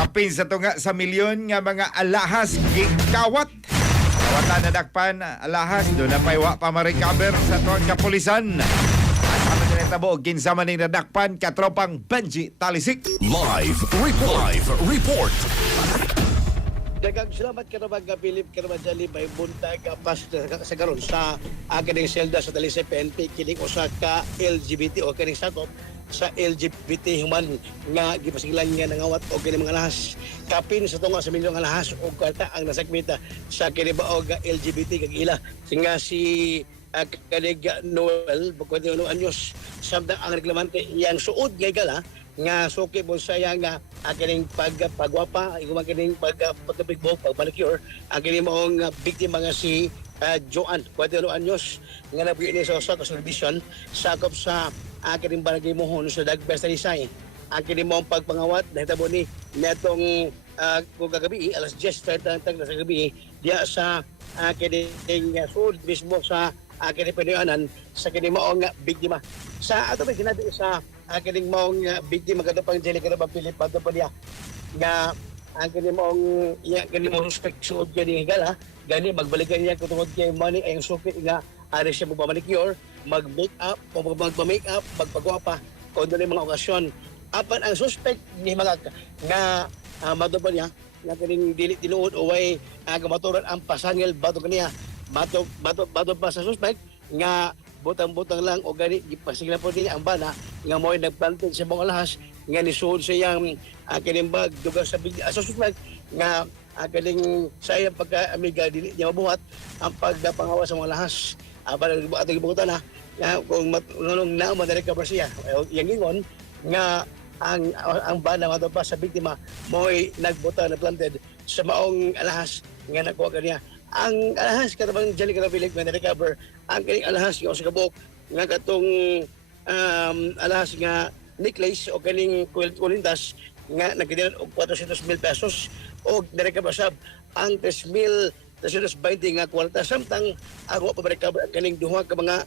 Kapin sa tunga sa milyon nga mga alahas gikawat. Kawatan na dakpan alahas do na paywa pa ma-recover sa tuwang kapulisan. Asama nila tabo kinsa man ning nadakpan katropang Benji Talisik. Live report. Daghang salamat ka naman ka Philip Carmajali may buntag pas sa karon sa aking selda sa Talisay PNP kining usa ka LGBT o kining sakop sa LGBT human nga gipasiglan nga nangawat og kini mga lahas kapin sa tunga sa milyong lahas og kwarta ang nasakmita sa kini baog LGBT kag ila singa si kanig Noel bukod no anyos sabda ang reklamante yang suod nga gala nga suki mo saya nga kining pagwapa iguman kining pagkapigbog pagmanicure ang kining maong biktima nga si Joan 4 anyos nga nabigyan sa usa ka subdivision sakop sa kining barangay Mohon sa Dagbes Talisay ang kining maong pagpangawat nahitabo ni netong kung kagabi alas 10:30 sa gabi diya sa kining sud mismo sa kining pinayuanan sa kining maong biktima sa ato pa sinabi sa kining maong biktima kadto pang Angelica Rabang Philip ato pa diya nga ang kining maong kining maong suspect suod kini gala gani magbalikan niya tungod kay money ay suspect nga ari siya magpamanicure mag-make up o magpa-make up magpagwapa kung doon mga okasyon apan ang suspect ni mga nga madoban niya nga kining dili tinuod o way gamaturan ang pasangil bato kaniya bato pa sa suspect nga butang-butang lang o gani gipasigla po din ang bana nga mo'y nagplanted sa mga lahas nga nisuod sa iyang kining bag dugang sa suspect nga kining sa iyang pagka-amiga dili niya mabuhat ang pagpangawa sa mga lahas para atong gibutan na kung nung naman na recover siya yang ingon nga ang bana mato pa sa biktima mo'y nagbuta na planted sa maong alahas nga nakuha kaniya ang alahas katabang Angelica Rabang nga na-recover ang kining alahas nga sa kabuk nga katong alahas nga necklace o kining kulintas nga nagkadilan og 400,000 pesos o na-recover sab ang 3,320 nga kwarta samtang ako pa recover ang kining duha ka mga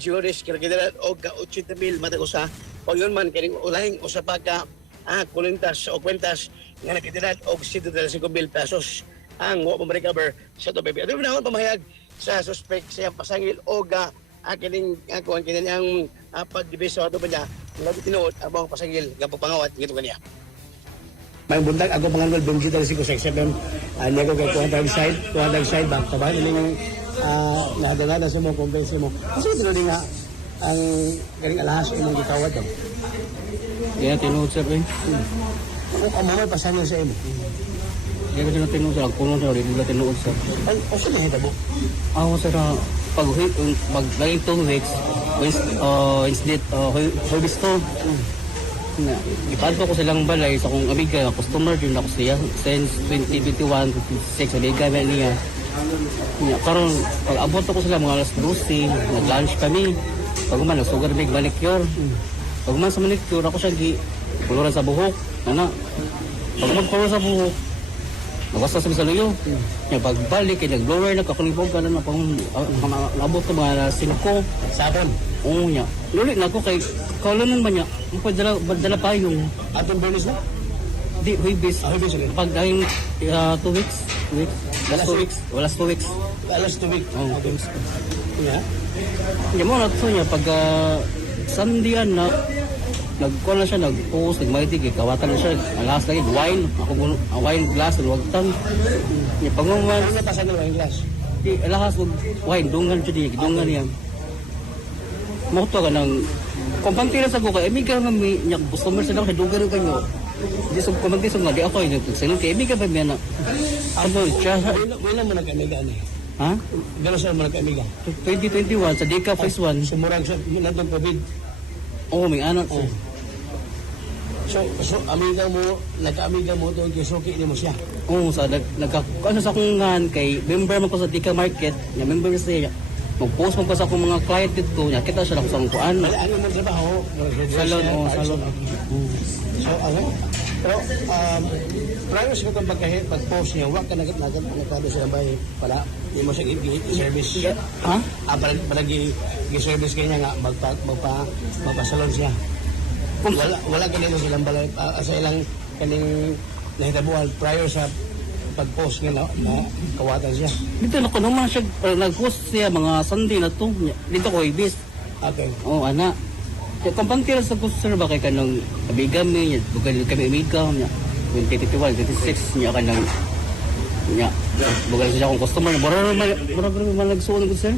jewelries kinagkadilan og 80,000 matag usa o yun man kining ulahing usa pa ka kulintas o kwentas nga nagkadilan og 135,000 pesos ang wa pa recover sa tubibi. Ano na pamahayag sa suspect sa pasangil o kining kuan kining ang pagdibis sa ato pa niya nga tinuod ang pasangil nga pagpangawat ngito kaniya. May buntag ako panganwal Benji Talisik sa 7 niya ko kay tuwang side back tabang ining nadagada sa mo kompensi mo. Kasi tinuod nga ang kining alahas imong gitawad daw. Kaya tinuod sir eh. Ang mga pasangil sa imo. Kaya kasi na tinuod sir, ang puno sir, hindi na tinuod sir. O saan na hitabo? Ako sir, laging 2 weeks, instead, Hubisto. Ipadto ko silang balay sa akong amiga, customer din ako siya since 2021, 2026, amiga ba niya. Karon pag abot ko sila mga alas 12, nag-lunch kami. Pag man, nagsugar may manicure. Pag man sa manicure, ako siya puluran sa buhok. Pag magpuluran sa buhok, nagwasta sa luyo. Pagbalik, nag-blower, nagkakulibog ka na pang abot ko mga alas 5. Sabon. Oo niya. Lulit na ako kay kaulanan ba niya? Dala pa yung... Atong bonus mo? Di, Huibis. Huibis ulit. Pag dahil 2 weeks. Last 2 weeks. Last 2 weeks. Last 2 weeks. Oo. Okay. Yeah. Hindi mo na ito niya. Pag Sundayan na, nagkuha na siya, nag-post, nag-mighty, kawatan na siya. Ang last lagi, wine. Ako wine glass, luwagtan. Panguman. Ano pa sa wine glass? Di, alahas, wine, dungan siya diya. Dungan niya. Moto ka ng kumpantilan sa kuka, emiga nga may customer sila sa dugar kanyo. Di sa kumpantilan nga, di ako yung nagsasalang kay emiga ba may na. Ano, siya. Wala mo nag-amiga ni? Ha? Gano'n saan mo nag-amiga? 2021, sa Deka Phase 1. Sumurag sa natong COVID. Oo, may anak. So amiga mo, nag-amiga mo doon kay Suki ni mo siya? Oo, sa ano sa kungan kay member man ko sa Deka Market, nga member siya. Mag-post mo ko sa akong mga client dito, nakita siya lang sa akong kuan. Ano mo trabaho? Salon, salon. So, pero, prior sa itong pag-post niya, huwag ka nagkado siya ba pala, hindi mo siya i-service. Ha? Palagi i-service kanya nga, magpa-salon siya. Wala ganito silang balay, sa ilang kaning nahitabuhan prior sa pag-post nga na kawatan siya. Dito na ko naman siya, nag-post siya mga Sunday na to. Dito ko ibis. Okay. Oo, ana. Kaya kampantira sa post sir ba kay kanang kabigami niya, bugal kami amiga niya. 2021, 26 niya kanang niya. Bugal siya akong customer na mara nagsuon ko sir.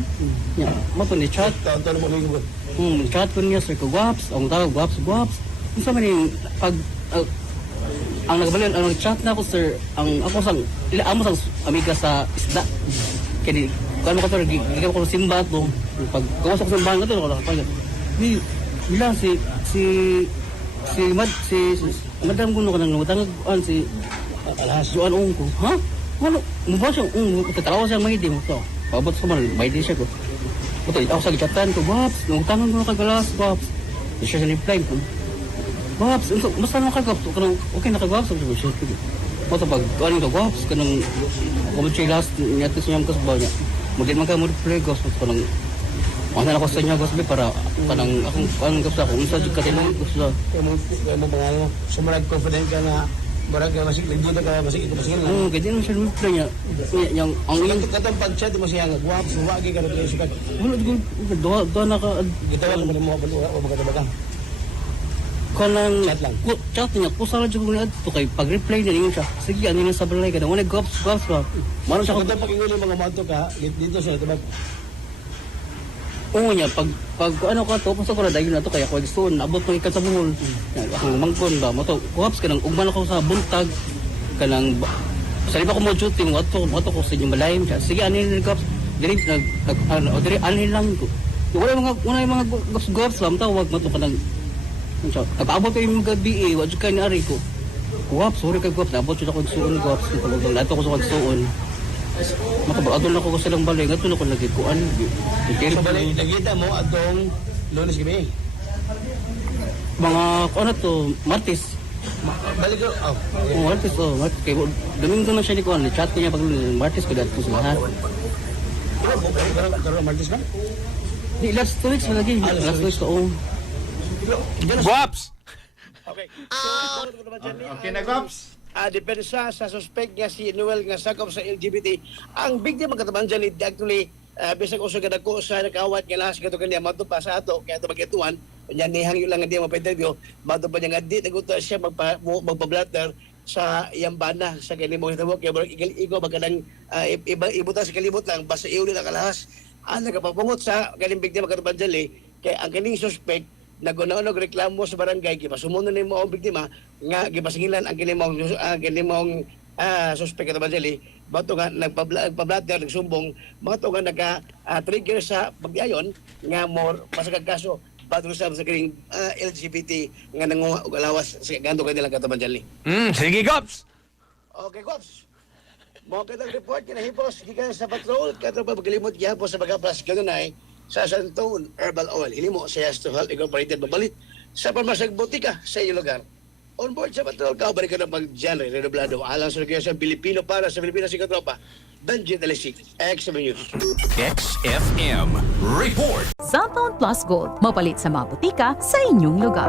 Niya, mato ni chat. Taon-taon mo nagiging Chat ko niya sir ko guwaps, ang tawag guwaps. Kung sa man yung pag ang nagbalin, ang nag-chat na ako sir, ang ako sang amo sang amiga sa isda. Kaya kano ko to gigaw ko simba to. Pag gawas ako sa bahan ko to, nakapagod. Bilang si Madam Guno kanang nutang si Alhas Juan Ongko. Ha? Ano? Mo siya tatawa siya may di mo to. Pabot sa man, may di siya ko. Puto, ako sa gichatan ko, Waps, nutangan ko kay Galas, Waps. Di siya sa reply ko. Waps, mas ano ka Waps? Kanang okay na kay Waps, sabi siya. Puto pag ano ka Waps, kanang kumutsi last niya to siyang kasbaw niya. Mudin man ka mo reply Waps, kanang mana ako sa niya Waps para kanang akong kanang kapsa ko unsa jud ka tinong gusto. kaya mo mga ano, sumarag confident ka na barag ka masig dito ka masig ito masig. Oo, ganyan mo siya reply niya. Yang ang yung Katong pag-chat mo siya nga, guwap, sumagi ka rin siya. wala do na ka Gitawag mo mo o magkatabaga. kanang Chat lang. chat niya ko sala jud ni adto kay pag-reply na niya siya. Sige ano na sa balay ka na wala gops ba. Mano siya ko Katong pag-inguli mga mato ka, dito siya, diba? oo niya pag ano ka to paso ko na dayon na to kaya ko gusto naabot ko ikat sa buhol. Ang mangkon ba mo to gops kanang ugman ako sa buntag kanang sa iba ko mo duty mo ato ko sa inyong balay siya. Sige ano ni gops diri diri anhin lang ko. Wala mga gops lang tawag mo to kanang so, nag-abot ko yung gabi wala ka ni Ari ko. Guwap, sorry kay Guwap, nabot yun ako nagsuon Guwap. Nato ko sa nagsuon. Makabadol na ko sa silang balay, nga ko nagikuan. So, bali, nagita mo atong Lunes gabi. Mga, ano to, Martis. Balik ko, Martis, Martis. Kaya Domingo na siya ni Kuan, chat ko niya pag Martis ko dati sa lahat. Karoon, Martis ba? Di, last 2 weeks na lagi. Last 2 weeks, oo. Guwaps! Okay. Okay na, Guwaps. Depensa sa suspect nga si Noel nga sakop sa LGBT. Ang biktima kataban dyan actually bisag uso gada ko sa nakawat nga lahas gato kanya mato pa sa ato kaya ito magkituan kanya nihang yun lang nga di mapa-interview mato pa niya nga di naguto siya magpa-blatter sa iyang bana sa kanimo hitabo kaya igo magkadang ibuta sa kalimot lang basta iuli lang kalahas nagapapungot sa kaning biktima kataban dyan kaya ang kaning suspect nagunaonog reklamo sa barangay gipasumuno nimo ang biktima nga gipasingilan ang kinimong suspect na Banjali bato nga nagpablatter nagsumbong bato nga naka-trigger sa pagdayon nga more pasagad kaso bato sa kining LGBT nga nanguha og alawas sa ganto kanilang katabanjali. Sige, Guwaps. Okay, Kops. Mo katong report kinahipos gikan sa patrol katong paglimot gyapon sa pagaplas kanunay sa Santon Herbal Oil. Hilimo sa Yasto Health Incorporated babalit sa pamasag botika sa iyong lugar. On board sa patrol, kabalik ka na mag-genre, renoblado. Alang sa sa Pilipino para sa Pilipinas si Katropa. Danjit Alisik, XM News. XFM Report. Santon Plus Gold, mapalit sa mga butika sa inyong lugar.